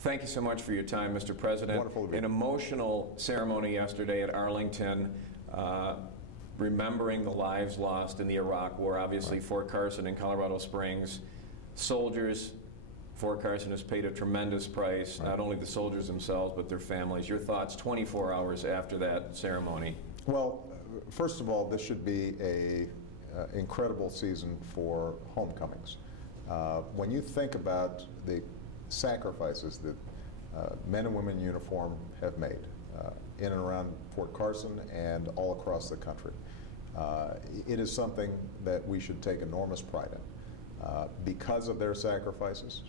Thank you so much for your time, Mr. President. Wonderful to be here. An emotional ceremony yesterday at Arlington, remembering the lives lost in the Iraq War. Obviously, Fort Carson and Colorado Springs. Soldiers, Fort Carson has paid a tremendous price, not only the soldiers themselves, but their families. Your thoughts 24 hours after that ceremony? Well, first of all, this should be an incredible season for homecomings. When you think about the sacrifices that men and women in uniform have made in and around Fort Carson and all across the country, it is something that we should take enormous pride in. Because of their sacrifices,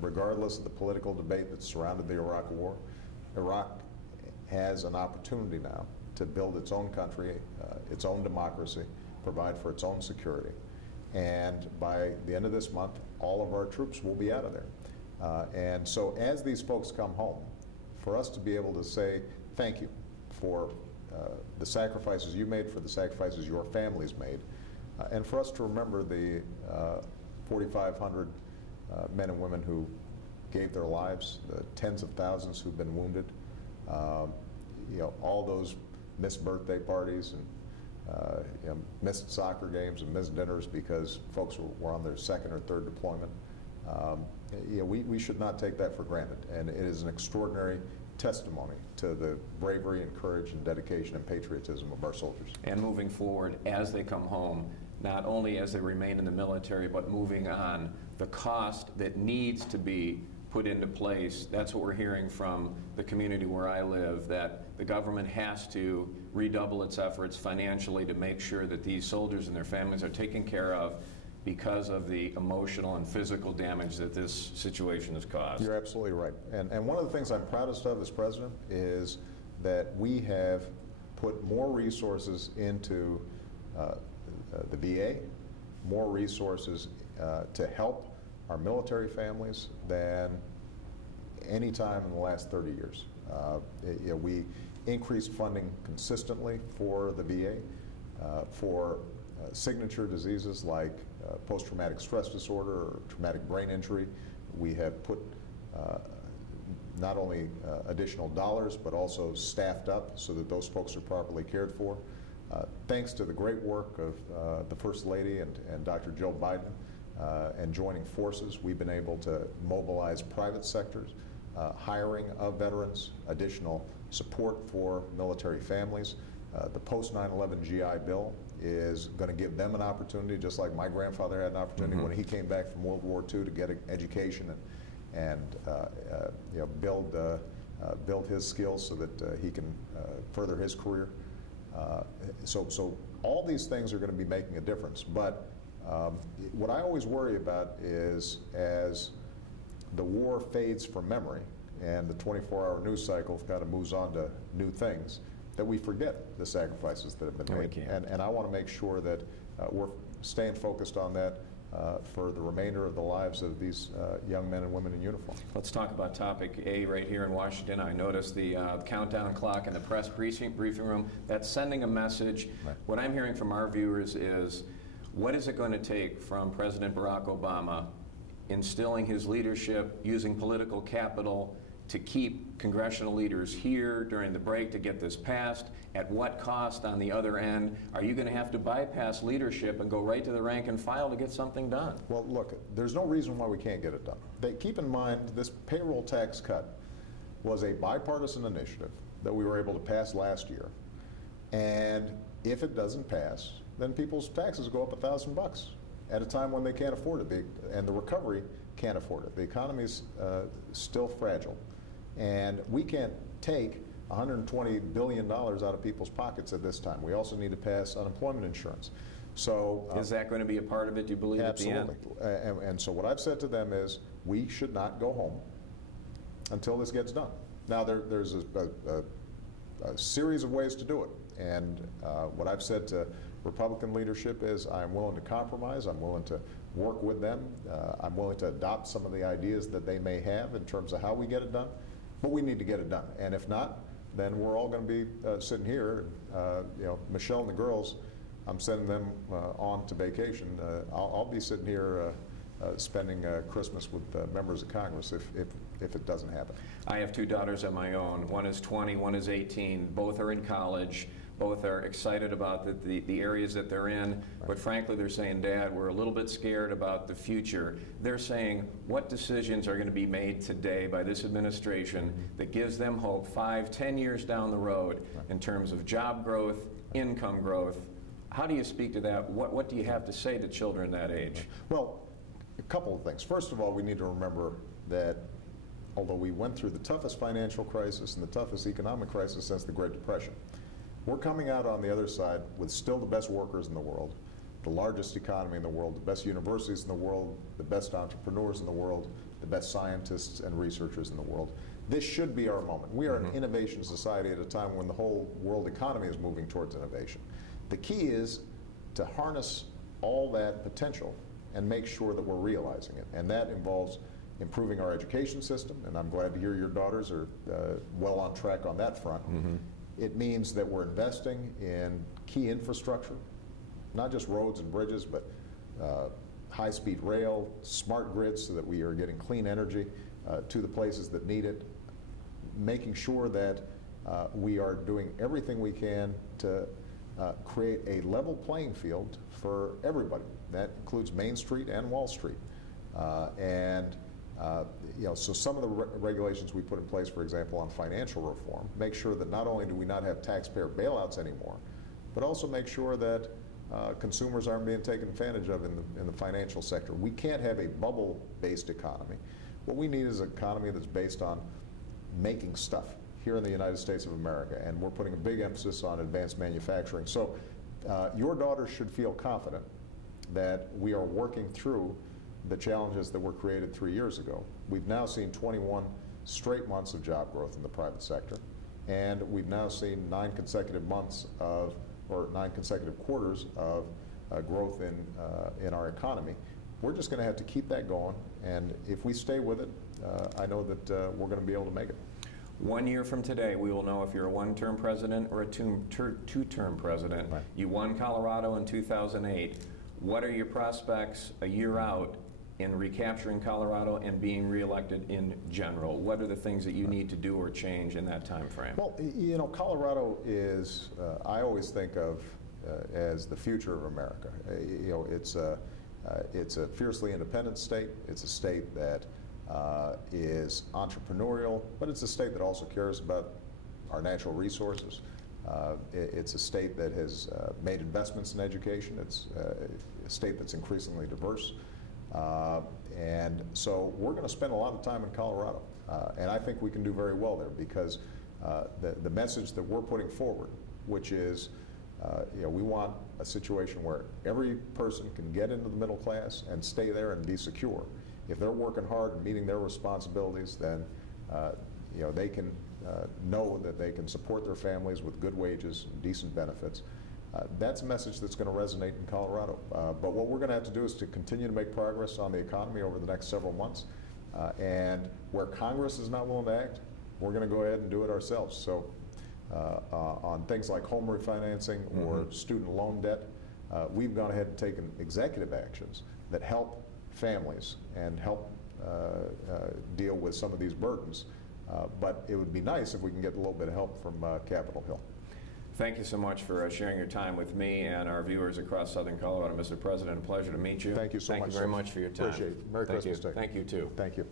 regardless of the political debate that surrounded the Iraq War, Iraq has an opportunity now to build its own country, its own democracy, provide for its own security. And by the end of this month, all of our troops will be out of there. And so as these folks come home, for us to be able to say thank you for the sacrifices you made, for the sacrifices your families made, and for us to remember the 4,500 men and women who gave their lives, the tens of thousands who've been wounded, all those missed birthday parties and missed soccer games and missed dinners because folks were on their second or third deployment. We should not take that for granted, and it is an extraordinary testimony to the bravery and courage and dedication and patriotism of our soldiers. And moving forward as they come home, not only as they remain in the military, but moving on, the cost that needs to be put into place. That's what we're hearing from the community where I live, that the government has to redouble its efforts financially to make sure that these soldiers and their families are taken care of because of the emotional and physical damage that this situation has caused. You're absolutely right. And one of the things I'm proudest of as president is that we have put more resources into the VA, more resources to help our military families than any time in the last 30 years. We increased funding consistently for the VA, for signature diseases like post-traumatic stress disorder or traumatic brain injury. We have put not only additional dollars, but also staffed up so that those folks are properly cared for. Thanks to the great work of the First Lady and Dr. Joe Biden and joining forces, we've been able to mobilize private sectors, hiring of veterans, additional support for military families. The post 9/11 GI Bill is going to give them an opportunity, just like my grandfather had an opportunity when he came back from World War II to get an education and build his skills so that he can further his career. So all these things are going to be making a difference. But what I always worry about is as the war fades from memory and the 24-hour news cycle kind of moves on to new things, that we forget the sacrifices that have been made. And I want to make sure that we're staying focused on that for the remainder of the lives of these young men and women in uniform. Let's talk about topic A right here in Washington. I noticed the countdown clock in the press briefing room. That's sending a message. Right. What I'm hearing from our viewers is, what is it going to take from President Barack Obama instilling his leadership, using political capital to keep congressional leaders here during the break to get this passed? At what cost on the other end? Are you going to have to bypass leadership and go right to the rank and file to get something done? Well, look, there's no reason why we can't get it done. Keep in mind, this payroll tax cut was a bipartisan initiative that we were able to pass last year. And if it doesn't pass, then people's taxes go up $1,000 at a time when they can't afford it, and the recovery can't afford it. The economy is still fragile. And we can't take $120 billion out of people's pockets at this time. We also need to pass unemployment insurance. So is that going to be a part of it, do you believe, absolutely. at the end? And so what I've said to them is, we should not go home until this gets done. Now, there's a series of ways to do it. And what I've said to Republican leadership is, I'm willing to compromise, I'm willing to work with them, I'm willing to adopt some of the ideas that they may have in terms of how we get it done. But we need to get it done, and if not, then we're all going to be sitting here. Michelle and the girls, I'm sending them on to vacation. I'll be sitting here spending Christmas with members of Congress if if it doesn't happen. I have two daughters of my own. One is 20, one is 18. Both are in college. Both are excited about the areas that they're in, right. But frankly, they're saying, Dad, we're a little bit scared about the future. They're saying, what decisions are going to be made today by this administration that gives them hope 5, 10 years down the road in terms of job growth, income growth? How do you speak to that? What do you have to say to children that age? Well, a couple of things. First of all, we need to remember that although we went through the toughest financial crisis and the toughest economic crisis since the Great Depression, we're coming out on the other side with still the best workers in the world, the largest economy in the world, the best universities in the world, the best entrepreneurs in the world, the best scientists and researchers in the world. This should be our moment. We are an innovation society at a time when the whole world economy is moving towards innovation. The key is to harness all that potential and make sure that we're realizing it. And that involves improving our education system, and I'm glad to hear your daughters are well on track on that front. It means that we're investing in key infrastructure, not just roads and bridges, but high-speed rail, smart grids so that we are getting clean energy to the places that need it, making sure that we are doing everything we can to create a level playing field for everybody. That includes Main Street and Wall Street. You know, so some of the regulations we put in place, for example, on financial reform, make sure that not only do we not have taxpayer bailouts anymore, but also make sure that consumers aren't being taken advantage of in the financial sector. We can't have a bubble-based economy. What we need is an economy that's based on making stuff here in the United States of America, and we're putting a big emphasis on advanced manufacturing. So your daughters should feel confident that we are working through the challenges that were created 3 years ago. We've now seen 21 straight months of job growth in the private sector, and we've now seen 9 consecutive months of, or 9 consecutive quarters of growth in our economy. We're just going to have to keep that going, and if we stay with it, I know that we're going to be able to make it. 1 year from today, we will know if you're a one-term president or a two-term president. Right. You won Colorado in 2008. What are your prospects a year out in recapturing Colorado and being reelected in general? What are the things that you need to do or change in that time frame? Well, you know, Colorado is, I always think of as the future of America. You know, it's a fiercely independent state. It's a state that is entrepreneurial, but it's a state that also cares about our natural resources. It's a state that has made investments in education. It's a state that's increasingly diverse. And so we're going to spend a lot of time in Colorado. And I think we can do very well there because the message that we're putting forward, which is, you know, we want a situation where every person can get into the middle class and stay there and be secure. If they're working hard and meeting their responsibilities, then you know, they can know that they can support their families with good wages and decent benefits. That's a message that's going to resonate in Colorado. But what we're going to have to do is to continue to make progress on the economy over the next several months. And where Congress is not willing to act, we're going to go ahead and do it ourselves. So on things like home refinancing or student loan debt, we've gone ahead and taken executive actions that help families and help deal with some of these burdens. But it would be nice if we can get a little bit of help from Capitol Hill. Thank you so much for sharing your time with me and our viewers across Southern Colorado, Mr. President. A pleasure to meet you. Thank you so much. Thank you very much for your time. Appreciate it. Merry Christmas Day. Thank you, too. Thank you.